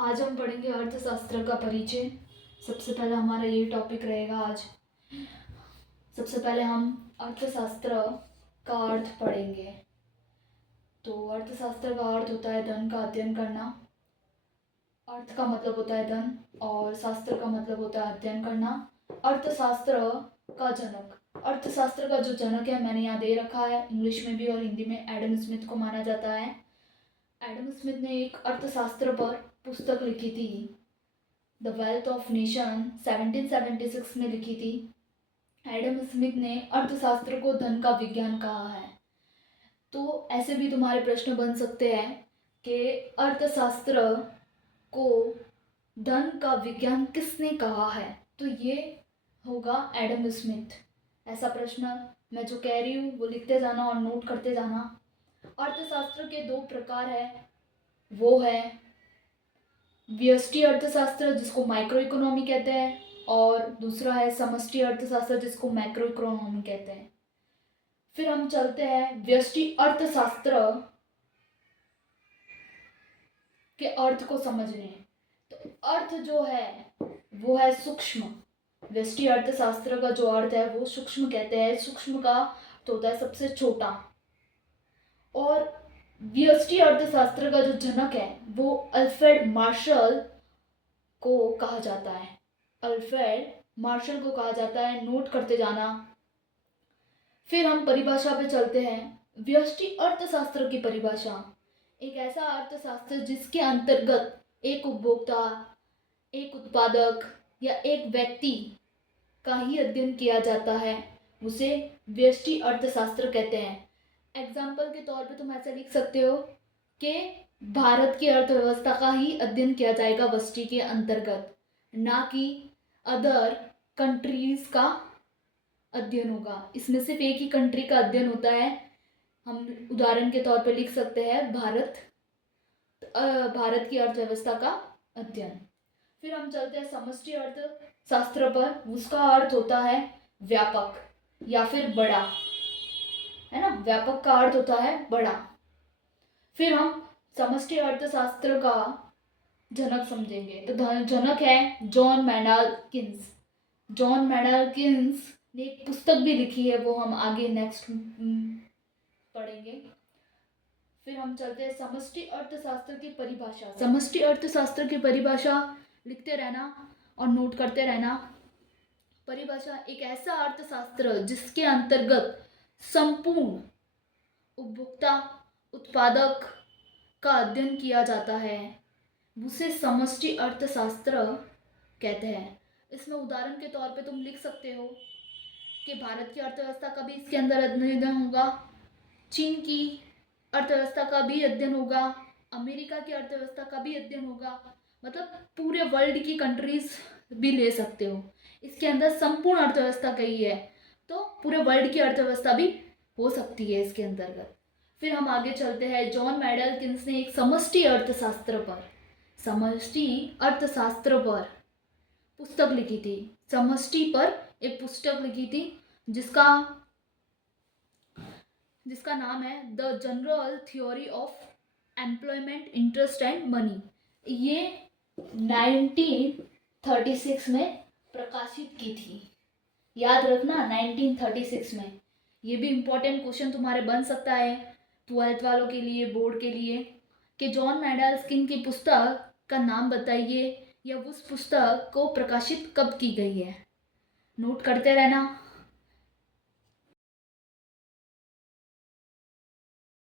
आज हम पढ़ेंगे अर्थशास्त्र का परिचय। सबसे पहला हमारा ये टॉपिक रहेगा आज। सबसे पहले हम अर्थशास्त्र का अर्थ पढ़ेंगे। तो अर्थशास्त्र का अर्थ होता है धन का अध्ययन करना। अर्थ का मतलब होता है धन और शास्त्र का मतलब होता है अध्ययन करना। अर्थशास्त्र का जनक, अर्थशास्त्र का जो जनक है मैंने यहाँ दे रखा है, इंग्लिश में भी और हिंदी में एडम स्मिथ को माना जाता है। एडम स्मिथ ने एक अर्थशास्त्र पर पुस्तक लिखी थी, द वेल्थ ऑफ नेशन 1776 में लिखी थी। एडम स्मिथ ने अर्थशास्त्र को धन का विज्ञान कहा है। तो ऐसे भी तुम्हारे प्रश्न बन सकते हैं कि अर्थशास्त्र को धन का विज्ञान किसने कहा है, तो ये होगा एडम स्मिथ। ऐसा प्रश्न मैं जो कह रही हूँ वो लिखते जाना और नोट करते जाना। अर्थशास्त्र के दो प्रकार है, वो है व्यष्टि अर्थशास्त्र जिसको माइक्रो इकोनॉमी कहते हैं और दूसरा है समष्टि अर्थशास्त्र जिसको मैक्रो इकोनॉमी कहते हैं। फिर हम चलते हैं व्यष्टि अर्थशास्त्र के अर्थ को समझने। तो अर्थ जो है वो है सूक्ष्म। व्यष्टि अर्थशास्त्र का जो अर्थ है वो सूक्ष्म कहते हैं। सूक्ष्म का तो होता है सबसे छोटा। और व्यष्टि अर्थशास्त्र का जो जनक है वो अल्फ्रेड मार्शल को कहा जाता है। अल्फ्रेड मार्शल को कहा जाता है, नोट करते जाना। फिर हम परिभाषा पे चलते हैं। व्यष्टि अर्थशास्त्र की परिभाषा एक ऐसा अर्थशास्त्र जिसके अंतर्गत एक उपभोक्ता, एक उत्पादक या एक व्यक्ति का ही अध्ययन किया जाता है, उसे व्यष्टि अर्थशास्त्र कहते हैं। एग्जाम्पल के तौर पे तुम ऐसा लिख सकते हो कि भारत की अर्थव्यवस्था का ही अध्ययन किया जाएगा व्यष्टि के अंतर्गत, ना कि अदर कंट्रीज का अध्ययन होगा। इसमें सिर्फ एक ही कंट्री का अध्ययन होता है। हम उदाहरण के तौर पे लिख सकते हैं भारत की अर्थव्यवस्था का अध्ययन। फिर हम चलते हैं समष्टि अर्थशास्त्र पर। उसका अर्थ होता है व्यापक या फिर बड़ा, है ना। व्यापक का अर्थ होता है बड़ा। फिर हम समष्टि अर्थशास्त्र का जनक समझेंगे। तो जनक है John Menal Keynes. John Menal Keynes ने एक पुस्तक भी लिखी है, वो हम आगे नेक्स्ट पढ़ेंगे। फिर हम चलते हैं समष्टि अर्थशास्त्र की परिभाषा। समष्टि अर्थशास्त्र की परिभाषा लिखते रहना और नोट करते रहना। परिभाषा एक ऐसा अर्थशास्त्र जिसके अंतर्गत संपूर्ण उपभोक्ता, उत्पादक का अध्ययन किया जाता है, उसे समष्टि अर्थशास्त्र कहते हैं। इसमें उदाहरण के तौर पे तुम लिख सकते हो कि भारत की अर्थव्यवस्था का भी इसके अंदर अध्ययन होगा, चीन की अर्थव्यवस्था का भी अध्ययन होगा, अमेरिका की अर्थव्यवस्था का भी अध्ययन होगा। मतलब पूरे वर्ल्ड की कंट्रीज भी ले सकते हो। इसके अंदर संपूर्ण अर्थव्यवस्था कही है, तो पूरे वर्ल्ड की अर्थव्यवस्था भी हो सकती है इसके अंतर्गत। फिर हम आगे चलते हैं। जॉन मैडल किन्स ने एक समष्टि अर्थशास्त्र पर पुस्तक लिखी थी। समष्टि पर एक पुस्तक लिखी थी जिसका नाम है the general theory of employment, interest and money. ये 1936 में प्रकाशित की थी। याद रखना 1936 में। ये भी इम्पोर्टेंट क्वेश्चन तुम्हारे बन सकता है 12th वालों के लिए, बोर्ड के लिए, कि जॉन मैडाल्स्किन की पुस्तक का नाम बताइए या उस पुस्तक को प्रकाशित कब की गई है। नोट करते रहना।